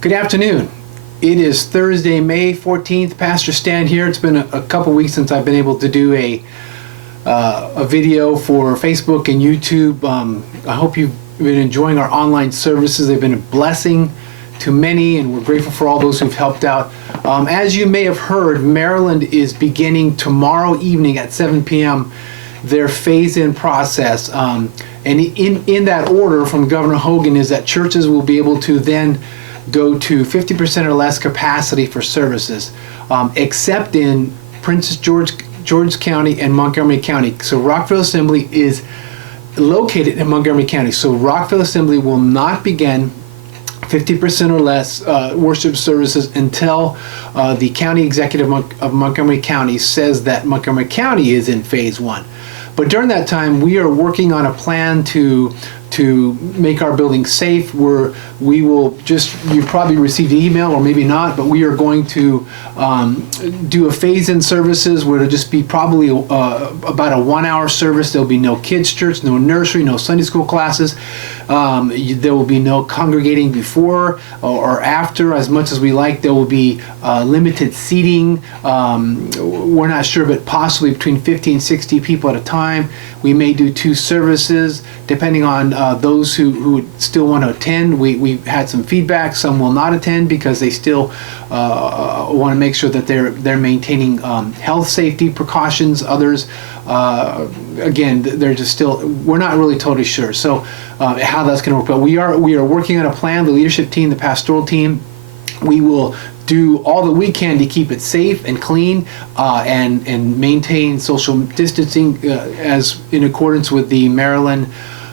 Good afternoon. It is Thursday, May 14th. Pastor Stan here. It's been a couple weeks since I've been able to do a video for Facebook and YouTube. I hope you've been enjoying our online services. They've been a blessing to many, and we're grateful for all those who've helped out. As you may have heard, Maryland is beginning tomorrow evening at 7 p.m. their phase-in process. And in that order from Governor Hogan is that churches will be able to then go to 50% or less capacity for services, except in Princess George County and Montgomery County. So Rockville Assembly is located in Montgomery County. So Rockville Assembly will not begin 50% or less worship services until the county executive of Montgomery County says that Montgomery County is in phase one. But during that time, we are working on a plan to make our building safe. We will just, you probably received an email or maybe not, but we are going to do a phase-in services where it'll just be probably about a 1 hour service. There'll be no kids church, no nursery, no Sunday school classes. There will be no congregating before or after as much as we like. There will be limited seating. We're not sure, but possibly between 50 and 60 people at a time. We may do 2 services depending on those who still want to attend. We've had some feedback. Some will not attend because they still want to make sure that they're maintaining health safety precautions. Others, again, they're just still, we're not really totally sure. So how that's going to work. But we are working on a plan, the leadership team, the pastoral team. We will do all that we can to keep it safe and clean and maintain social distancing as in accordance with the Maryland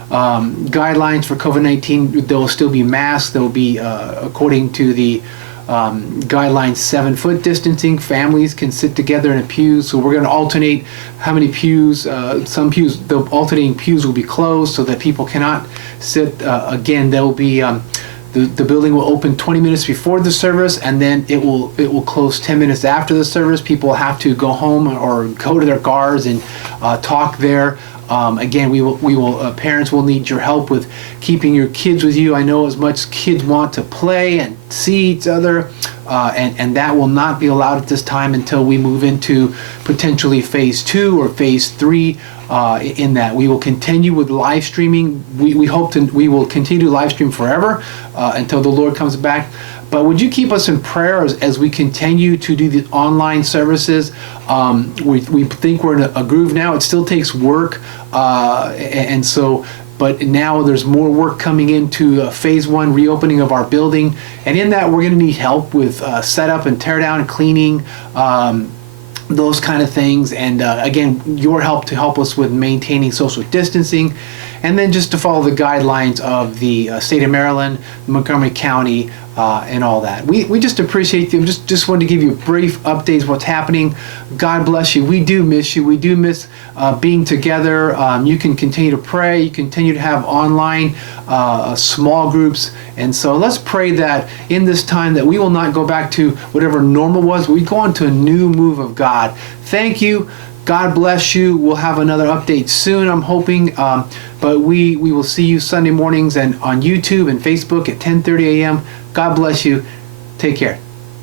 guidelines for COVID-19. There will still be masks. There will be, according to the guidelines, 7-foot distancing. Families can sit together in a pew. So we're going to alternate how many pews. Some pews, the alternating pews will be closed so that people cannot sit. Again, there will be the building will open 20 minutes before the service, and then it will close 10 minutes after the service. People have to go home or go to their cars and talk there. Again, we will parents will need your help with keeping your kids with you. I know as much kids want to play and see each other, and that will not be allowed at this time until we move into potentially phase 2 or phase 3. In that we will continue with live streaming. We will continue to live stream forever until the Lord comes back. But would you keep us in prayer as we continue to do the online services? We think we're in a groove now. It still takes work, and so. But now there's more work coming into phase 1 reopening of our building, and in that we're going to need help with setup and tear down and cleaning. Those kind of things, and again, your help to help us with maintaining social distancing, and then just to follow the guidelines of the state of Maryland, Montgomery County, and all that. We just appreciate you. Just wanted to give you a brief update of what's happening. God bless you. We do miss you. We do miss being together. You can continue to pray. You continue to have online small groups. And so let's pray that in this time that we will not go back to whatever normal was, but we go on to a new move of God. Thank you. God bless you. We'll have another update soon, I'm hoping. But we will see you Sunday mornings and on YouTube and Facebook at 10:30 a.m. God bless you. Take care.